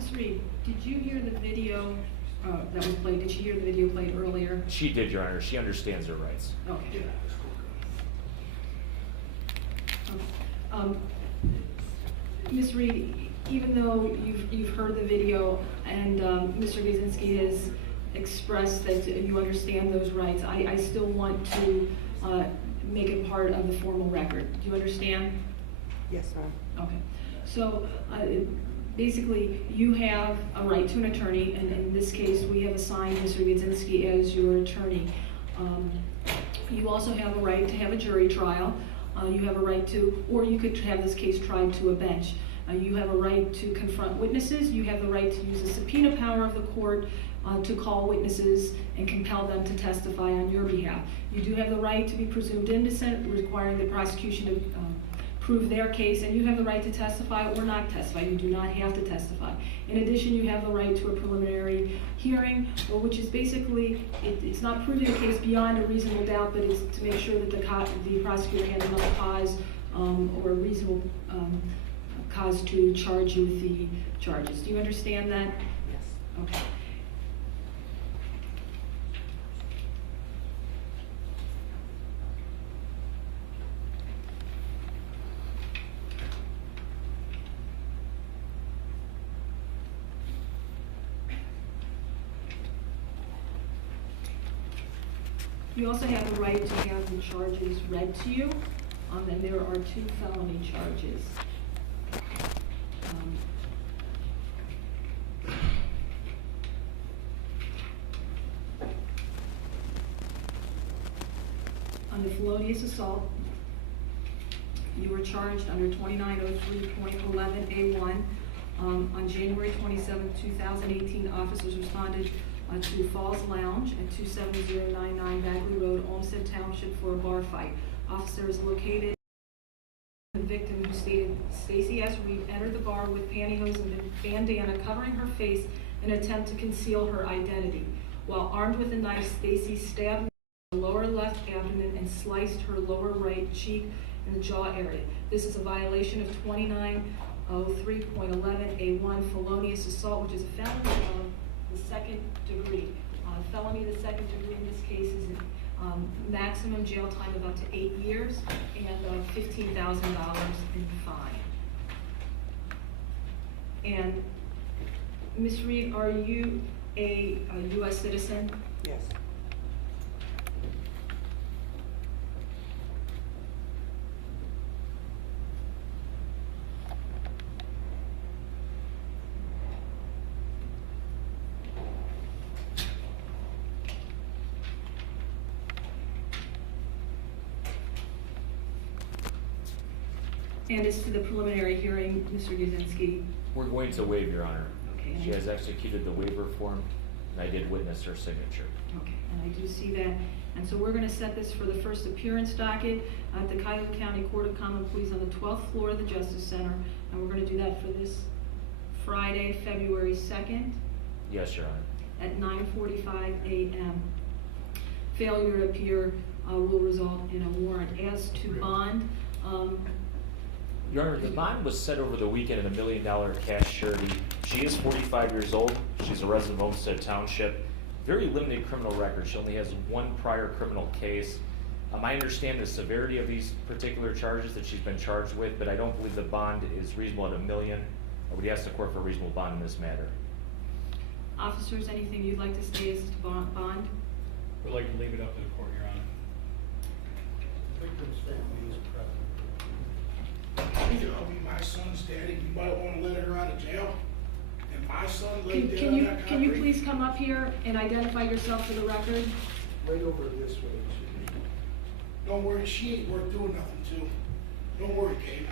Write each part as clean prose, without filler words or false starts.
Ms. Reed, did you hear the video that was played? Did she hear the video played earlier? She did, Your Honor. She understands her rights. Okay. Ms. Reed, even though you've heard the video and Mr. Gazinski has expressed that you understand those rights, I still want to make it part of the formal record. Do you understand? Yes, ma'am. Okay. So basically, you have a right to an attorney, and in this case, we have assigned Mr. Gazinski as your attorney. You also have a right to have a jury trial. You have a right to, or you could have this case tried to a bench. You have a right to confront witnesses. You have the right to use the subpoena power of the court to call witnesses and compel them to testify on your behalf. You do have the right to be presumed innocent, requiring the prosecution to prove their case, and you have the right to testify or not testify. You do not have to testify. In addition, you have the right to a preliminary hearing, which is basically, it's not proving a case beyond a reasonable doubt, but it's to make sure that the prosecutor has enough cause or a reasonable cause to charge you with the charges. Do you understand that? Yes. Okay. You also have the right to have the charges read to you, and there are 2 felony charges. On the felonious assault, you were charged under 2903.11A1. On January 27, 2018, officers responded to Falls Lounge at 27099 Bagley Road, Olmsted Township, for a bar fight. Officers located the victim, who stated Stacy S. Reed, entered the bar with pantyhose and a bandana covering her face in an attempt to conceal her identity. While armed with a knife, Stacy stabbed her lower left abdomen and sliced her lower right cheek in the jaw area. This is a violation of 2903.11A1, felonious assault, which is a felony of the 2nd degree. Felony of the 2nd degree in this case is maximum jail time of up to 8 years and $15,000 in fine. And Ms. Reed, are you a U.S. citizen? Yes. And as to the preliminary hearing, Mr. Gazinski? We're going to waive, Your Honor. Okay. She has executed the waiver form, and I did witness her signature. Okay, and I do see that. And so we're going to set this for the first appearance docket at the Cuyahoga County Court of Common Pleas on the 12th floor of the Justice Center. And we're going to do that for this Friday, February 2nd. Yes, Your Honor. At 9:45 a.m. Failure to appear will result in a warrant. As to bond, Your Honor, the bond was set over the weekend at $1 million cash surety. She is 45 years old. She's a resident of Olmsted Township. Very limited criminal record. She only has 1 prior criminal case. I understand the severity of these particular charges that she's been charged with, but I don't believe the bond is reasonable at $1 million. I would ask the court for a reasonable bond in this matter. officers, anything you'd like to say as to bond? We'd like to leave it up to the court, Your Honor. Victim's family is present. You know, be my son's daddy, you might want to let her out of jail. And my son laid there on that Can you concrete. please come up here and identify yourself for the record? Right over this way. Don't worry, she ain't worth doing nothing to. Don't worry, Gabe.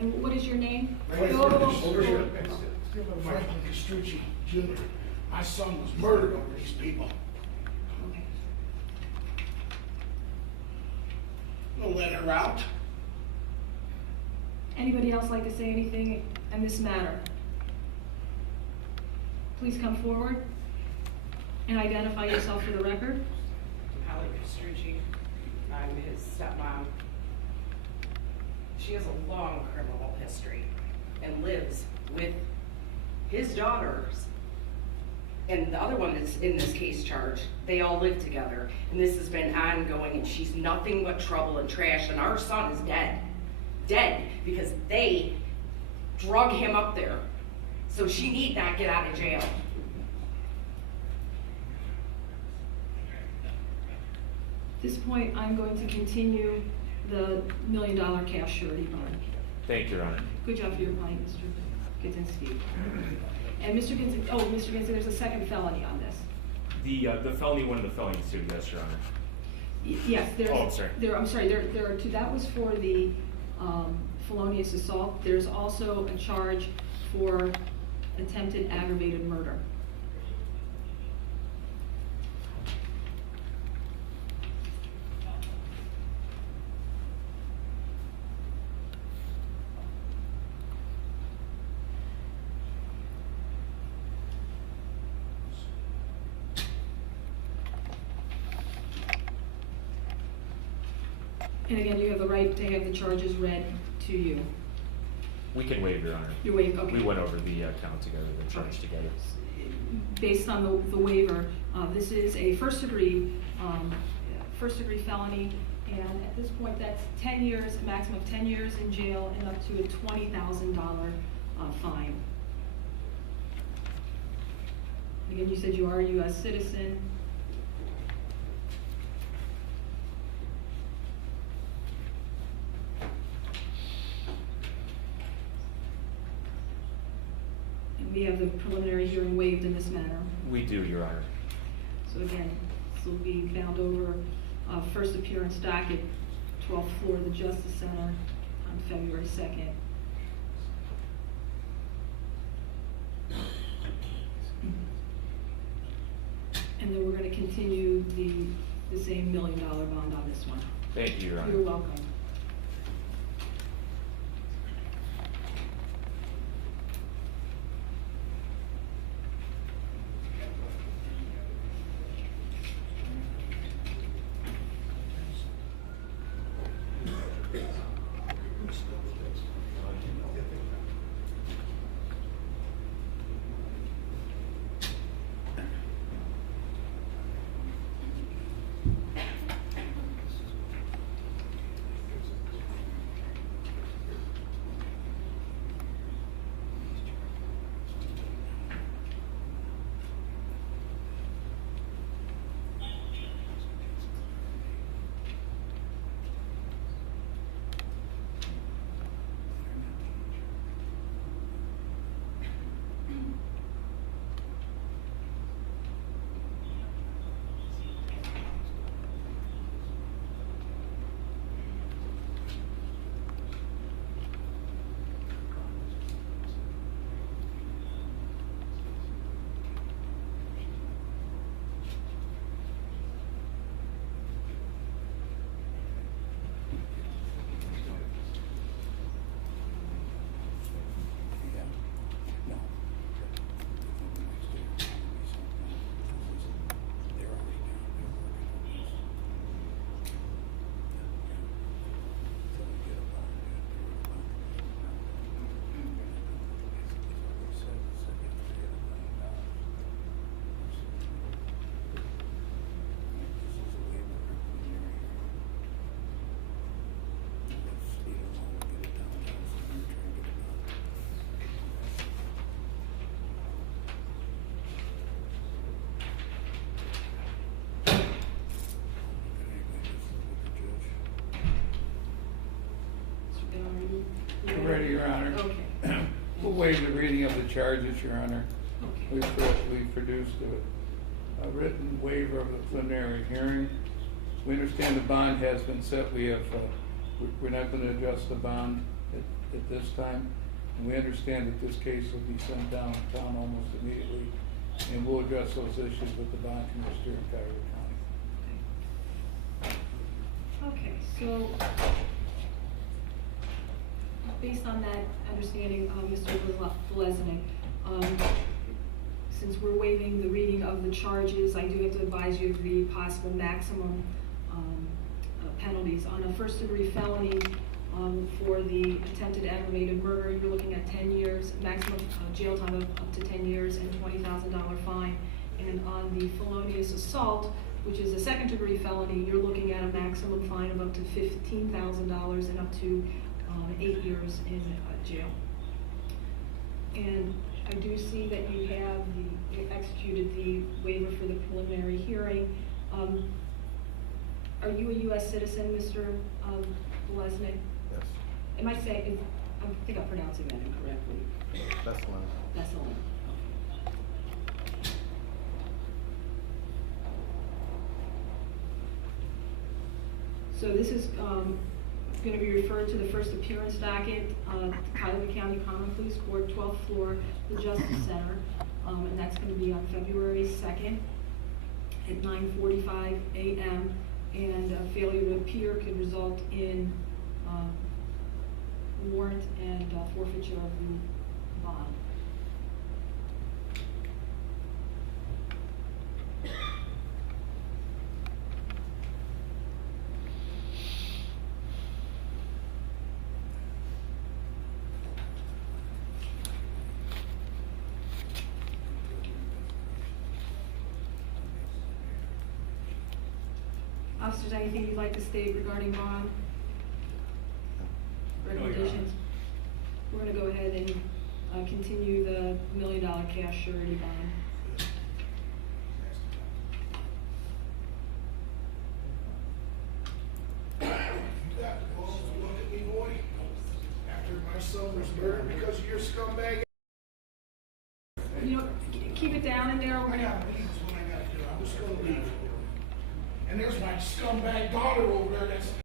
And what is your name? Franklin Over here. Franklin Castrucci Jr. My son was murdered over these people. Okay. Don't let her out. Anybody else like to say anything in this matter? Please come forward and identify yourself for the record. Holly Castrucci. I'm his stepmom. She has a long criminal history and lives with his daughters, and the other one that's in this case charged, they all live together. And this has been ongoing, and she's nothing but trouble and trash, and our son is dead. Dead, because they drug him up there. So she need not get out of jail. At this point, I'm going to continue the $1 million cash surety bond. Thank you, Your Honor. Good job for your client, Mr. Gidzinski. And Mr. Gidzinski, there's a second felony on this. The felony one and the felony two, yes, Your Honor. Yes, there. Oh, I'm sorry. There are two. That was for the felonious assault. There's also a charge for attempted aggravated murder. And again, you have the right to have the charges read to you. We can waive, Your Honor. You waive, okay. We went over the count together, the charge together. Based on the waiver, this is a first degree felony, and at this point, that's 10 years, a maximum of 10 years in jail and up to a $20,000 fine. Again, you said you are a U.S. citizen. We have the preliminary hearing waived in this matter. We do, Your Honor. So again, this will be bound over first appearance docket, 12th floor of the Justice Center on February 2nd. And then we're going to continue the same $1 million bond on this one. Thank you, Your Honor. You're welcome. Ready, Your Honor. Okay. We'll waive the reading of the charges, Your Honor. Okay. We've produced a written waiver of the preliminary hearing. We understand the bond has been set. We have, we're not going to adjust the bond at this time. And we understand that this case will be sent downtown almost immediately. And we'll address those issues with the bond commissioner in Cuyahoga County. Okay, so based on that understanding, Mr. Lesnick, since we're waiving the reading of the charges, I do have to advise you of the possible maximum penalties. On a first degree felony, For the attempted aggravated murder, you're looking at 10 years, maximum jail time of up to 10 years and $20,000 fine. And on the felonious assault, which is a second-degree felony, you're looking at a maximum fine of up to $15,000 and up to 8 years in jail. And I do see that you have executed the waiver for the preliminary hearing. Are you a U.S. citizen, Mr. Lesnick? Yes, Am I saying, I think I'm pronouncing that incorrectly. that's the one. That's the one. So this is going to be referred to the first appearance docket, Cuyahoga County Common Pleas Court, 12th floor, the Justice Center, and that's going to be on February 2nd at 9:45 a.m. And failure to appear could result in warrant and forfeiture of the bond. Officers, anything you'd like to state regarding bond? Recommendations? We're gonna go ahead and continue the $1 million cash surety bond. You got the balls to look at me, boy? After my son was murdered because of your scumbag. You know, keep it down in there. We're I gonna, gotta leave is what I gotta do. I'm just gonna leave. And there's my scumbag daughter over there that's